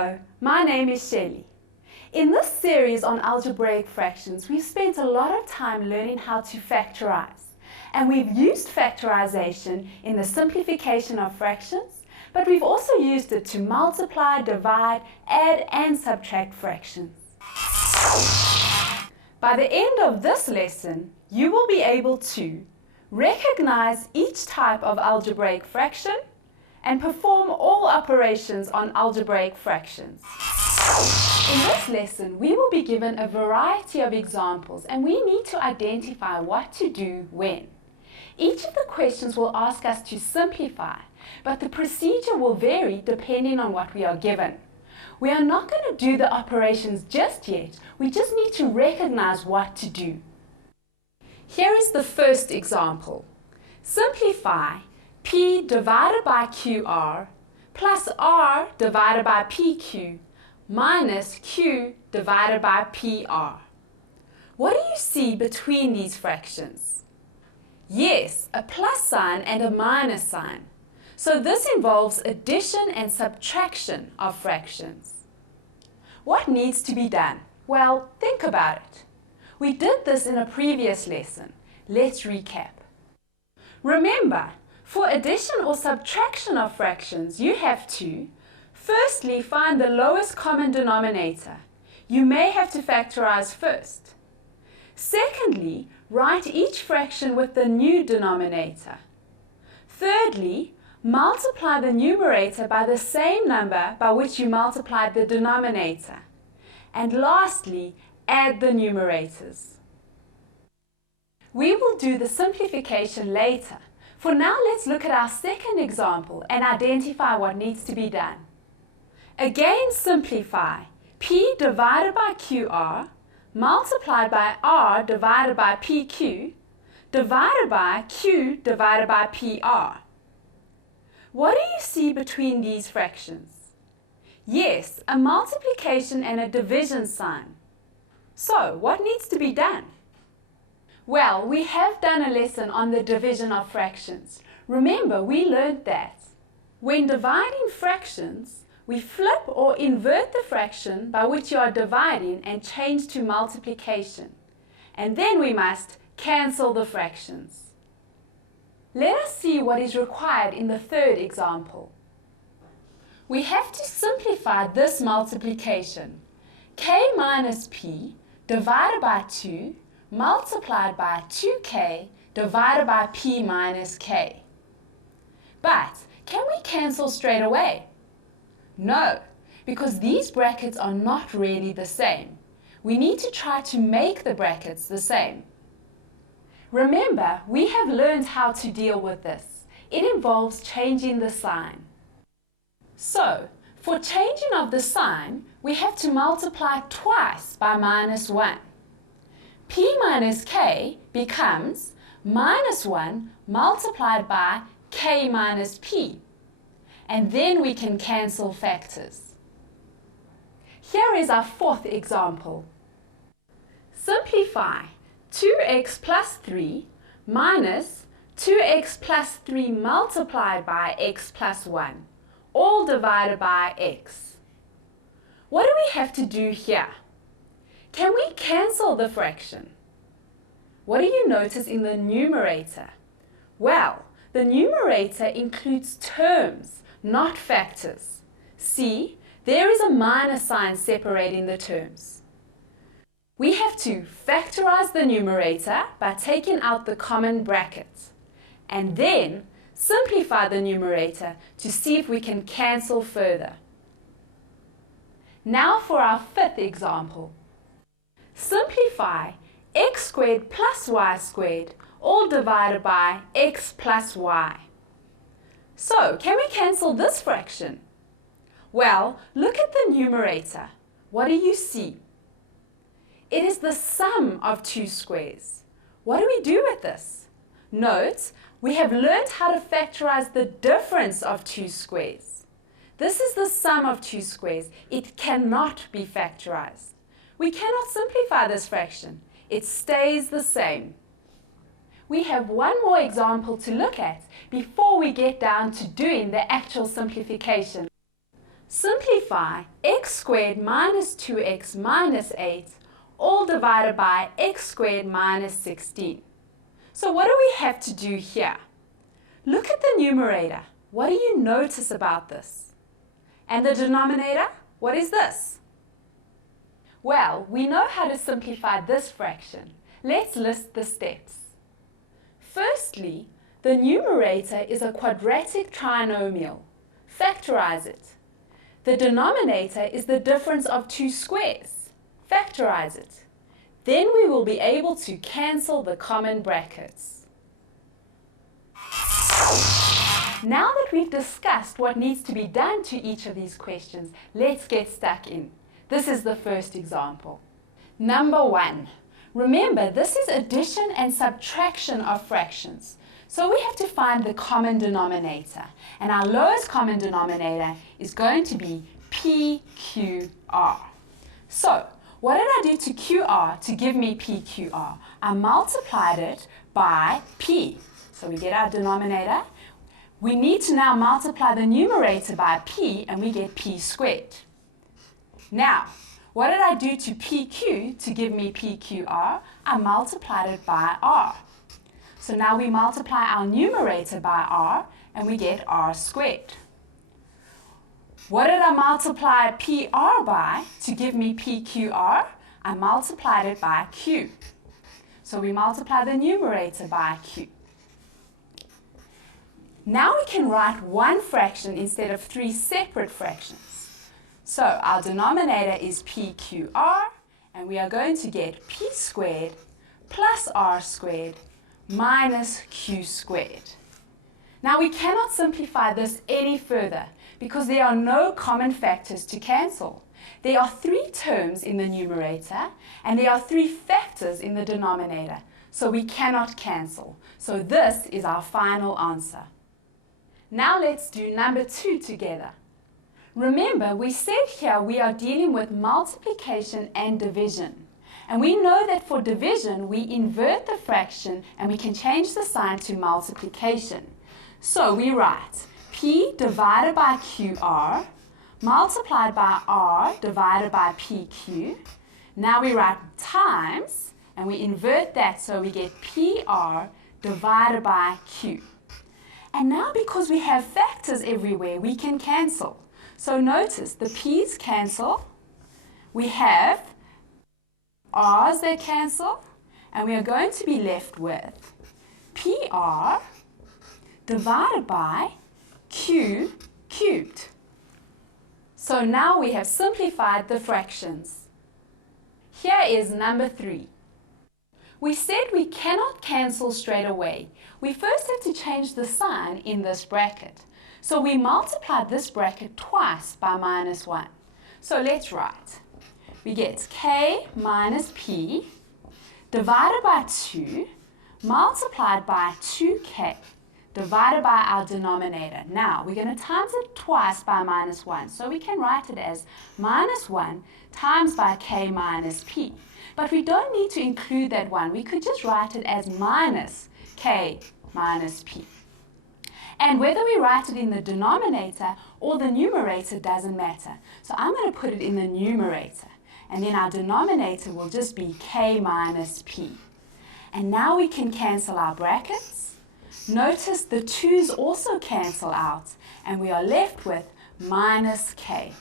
Hello, my name is Shelley. In this series on algebraic fractions, we've spent a lot of time learning how to factorize. And we've used factorization in the simplification of fractions, but we've also used it to multiply, divide, add, and subtract fractions. By the end of this lesson, you will be able to recognize each type of algebraic fraction and perform all operations on algebraic fractions. In this lesson, we will be given a variety of examples and we need to identify what to do when. Each of the questions will ask us to simplify, but the procedure will vary depending on what we are given. We are not going to do the operations just yet, we just need to recognize what to do. Here is the first example. Simplify P divided by QR plus R divided by PQ minus Q divided by PR. What do you see between these fractions? Yes, a plus sign and a minus sign. So this involves addition and subtraction of fractions. What needs to be done? Well, think about it. We did this in a previous lesson. Let's recap. Remember, for addition or subtraction of fractions, you have to firstly find the lowest common denominator. You may have to factorize first. Secondly, write each fraction with the new denominator. Thirdly, multiply the numerator by the same number by which you multiplied the denominator. And lastly, add the numerators. We will do the simplification later. For now, let's look at our second example and identify what needs to be done. Again, simplify P divided by QR multiplied by R divided by PQ divided by Q divided by PR. What do you see between these fractions? Yes, a multiplication and a division sign. So, what needs to be done? Well, we have done a lesson on the division of fractions. Remember, we learned that when dividing fractions, we flip or invert the fraction by which you are dividing and change to multiplication. And then we must cancel the fractions. Let us see what is required in the third example. We have to simplify this multiplication. K minus P divided by 2 multiplied by 2k divided by p minus k. But can we cancel straight away? No, because these brackets are not really the same. We need to try to make the brackets the same. Remember, we have learned how to deal with this. It involves changing the sign. So, for changing of the sign, we have to multiply twice by minus 1. P minus k becomes minus 1 multiplied by k minus p. And then we can cancel factors. Here is our fourth example. Simplify 2x plus 3 minus 2x plus 3 multiplied by x plus 1, all divided by x. What do we have to do here? Can we cancel the fraction? What do you notice in the numerator? Well, the numerator includes terms, not factors. See, there is a minus sign separating the terms. We have to factorize the numerator by taking out the common bracket, and then simplify the numerator to see if we can cancel further. Now for our fifth example. Simplify x squared plus y squared, all divided by x plus y. So, can we cancel this fraction? Well, look at the numerator. What do you see? It is the sum of two squares. What do we do with this? Note, we have learned how to factorize the difference of two squares. This is the sum of two squares. It cannot be factorized. We cannot simplify this fraction. It stays the same. We have one more example to look at before we get down to doing the actual simplification. Simplify x squared minus 2x minus 8, all divided by x squared minus 16. So what do we have to do here? Look at the numerator. What do you notice about this? And the denominator? What is this? Well, we know how to simplify this fraction. Let's list the steps. Firstly, the numerator is a quadratic trinomial. Factorize it. The denominator is the difference of two squares. Factorize it. Then we will be able to cancel the common brackets. Now that we've discussed what needs to be done to each of these questions, let's get stuck in. This is the first example. Number 1. Remember, this is addition and subtraction of fractions. So we have to find the common denominator. And our lowest common denominator is going to be PQR. So, what did I do to QR to give me PQR? I multiplied it by P. So we get our denominator. We need to now multiply the numerator by P, and we get P squared. Now, what did I do to PQ to give me PQR? I multiplied it by R. So now we multiply our numerator by R, and we get R squared. What did I multiply PR by to give me PQR? I multiplied it by Q. So we multiply the numerator by Q. Now we can write one fraction instead of three separate fractions. So our denominator is PQR, and we are going to get P squared plus R squared minus Q squared. Now we cannot simplify this any further because there are no common factors to cancel. There are three terms in the numerator and there are three factors in the denominator, so we cannot cancel. So this is our final answer. Now let's do number 2 together. Remember, we said here we are dealing with multiplication and division. And we know that for division, we invert the fraction and we can change the sign to multiplication. So we write P divided by QR multiplied by R divided by PQ. Now we write times, and we invert that so we get PR divided by Q. And now because we have factors everywhere, we can cancel. So notice the P's cancel. We have R's that cancel, and we are going to be left with PR divided by Q cubed. So now we have simplified the fractions. Here is number 3. We said we cannot cancel straight away. We first have to change the sign in this bracket. So we multiplied this bracket twice by minus 1. So let's write. We get K minus P divided by 2 multiplied by 2K divided by our denominator. Now we're going to times it twice by minus 1. So we can write it as minus 1 times by K minus P. But we don't need to include that 1. We could just write it as minus K minus P. And whether we write it in the denominator or the numerator doesn't matter. So I'm going to put it in the numerator. And then our denominator will just be K minus P. And now we can cancel our brackets. Notice the 2's also cancel out. And we are left with minus K.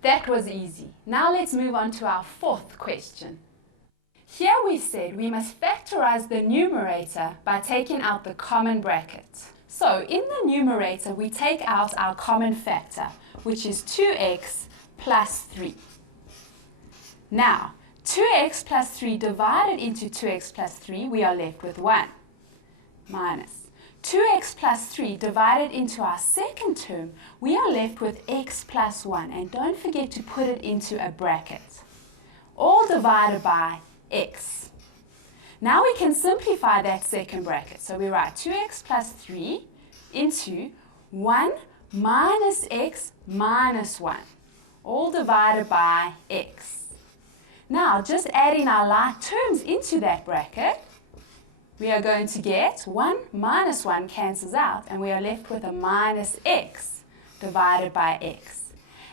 That was easy. Now let's move on to our 4th question. Here we said we must factorize the numerator by taking out the common bracket. So in the numerator we take out our common factor, which is 2x plus 3. Now, 2x plus 3 divided into 2x plus 3, we are left with 1. Minus 2x plus 3 divided into our second term, we are left with x plus 1. And don't forget to put it into a bracket. All divided by x. Now we can simplify that second bracket. So we write 2x plus 3 into 1 minus x minus 1. All divided by x. Now, just adding our like terms into that bracket, we are going to get 1 minus 1 cancels out, and we are left with a minus x divided by x.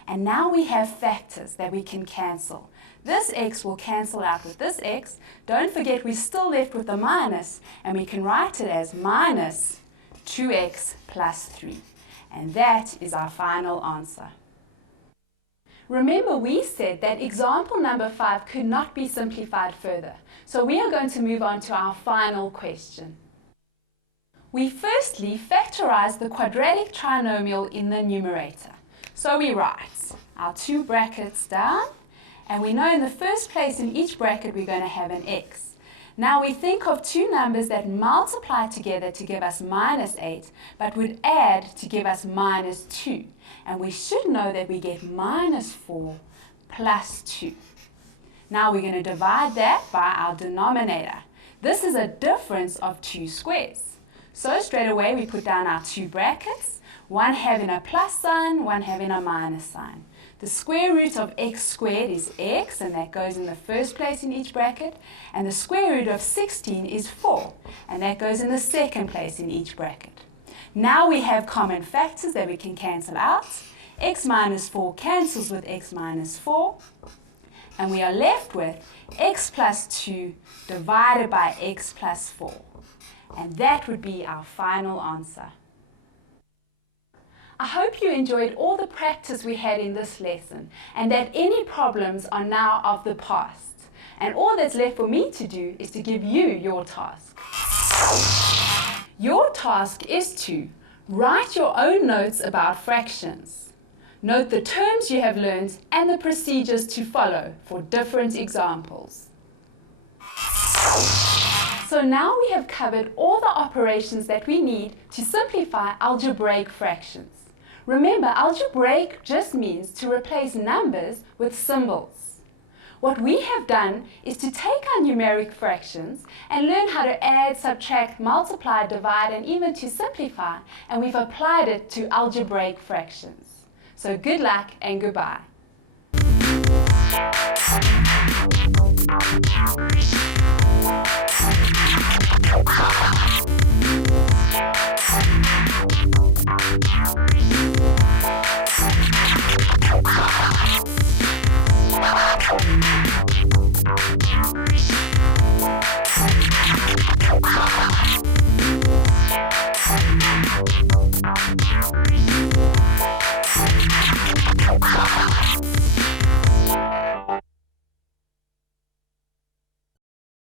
And now we have factors that we can cancel. This x will cancel out with this x. Don't forget we're still left with the minus, and we can write it as minus 2x plus 3. And that is our final answer. Remember, we said that example number 5 could not be simplified further. So we are going to move on to our final question. We firstly factorize the quadratic trinomial in the numerator. So we write our two brackets down, and we know in the first place in each bracket we're going to have an x. Now we think of two numbers that multiply together to give us minus 8, but would add to give us minus 2. And we should know that we get minus 4 plus 2. Now we're going to divide that by our denominator. This is a difference of 2 squares. So straight away we put down our two brackets, one having a plus sign, one having a minus sign. The square root of x squared is x, and that goes in the first place in each bracket. And the square root of 16 is 4, and that goes in the second place in each bracket. Now we have common factors that we can cancel out. X minus 4 cancels with x minus 4, and we are left with x plus 2 divided by x plus 4. And that would be our final answer. I hope you enjoyed all the practice we had in this lesson, and that any problems are now of the past. And all that's left for me to do is to give you your task. Your task is to write your own notes about fractions. Note the terms you have learned and the procedures to follow for different examples. So now we have covered all the operations that we need to simplify algebraic fractions. Remember, algebraic just means to replace numbers with symbols. What we have done is to take our numeric fractions and learn how to add, subtract, multiply, divide, and even to simplify, and we've applied it to algebraic fractions. So good luck and goodbye. Wow.